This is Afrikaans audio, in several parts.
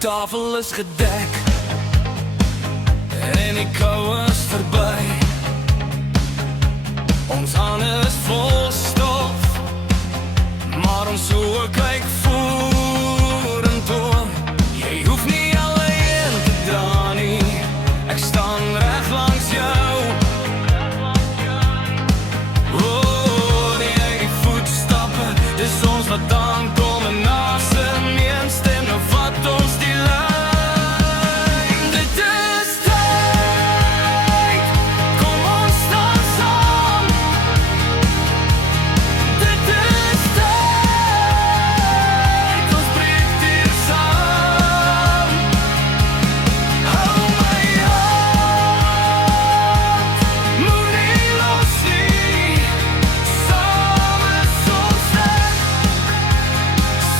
tafel is gedek en die kou is verby. Ons hande is vol stof, maar ons oë kyk vorentoe. Jy hoef nie alleen te dra nie, ek staan reg langs jou. Oh, die voetstappe, dis ons wat aankom en asem een stem, nou vat ons die lyn. Dit is tyd, kom ons staan saam. Dit is tyd, ons breek deur saam. Hou my hand, moenie los nie. Saam is ons sterk,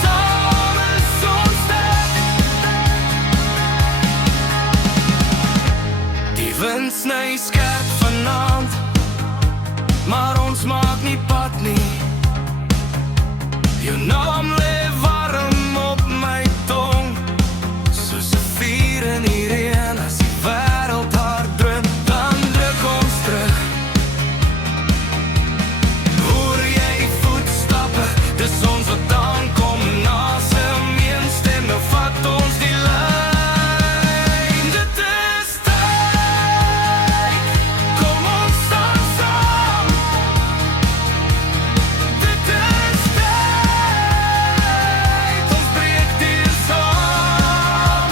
saam is ons sterk. Die wind sny skerp vanaand, maar ons maak nie pad nie. Jou naam lê warm op my tong, soos 'n vuur in die reën. As die wêreld hard druk, dan druk ons terug. Hoor jy voetstappe, dis ons wat aankom en asem een stem, nou vat ons die lyn. Dit is tyd, kom ons staan saam. Dit is tyd, ons breek deur saam.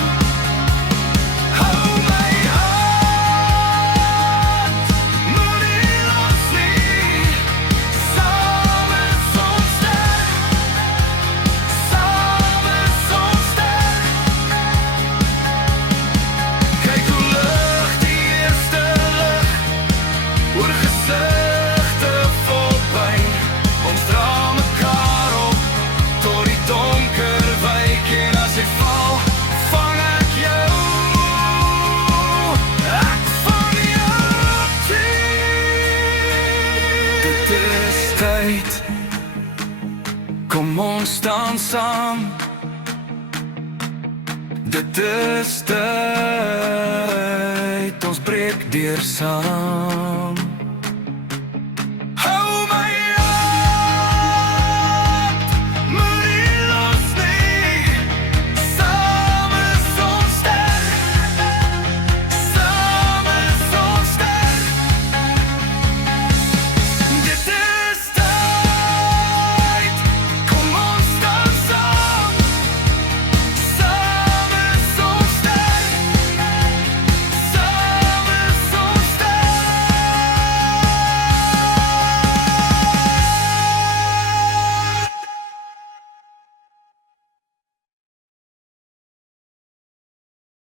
Hou my hand, moenie los nie. Saam is ons sterk, saam is ons sterk. Kyk hoe lig die eerste lig oor gesigte vol pyn. Ons dra mekaar op tot die donker wyk, en as ek val, vang ek jou. Ek vang jou teen. Dit is tyd, kom ons staan saam. Dit is tyd, ons breek deur saam.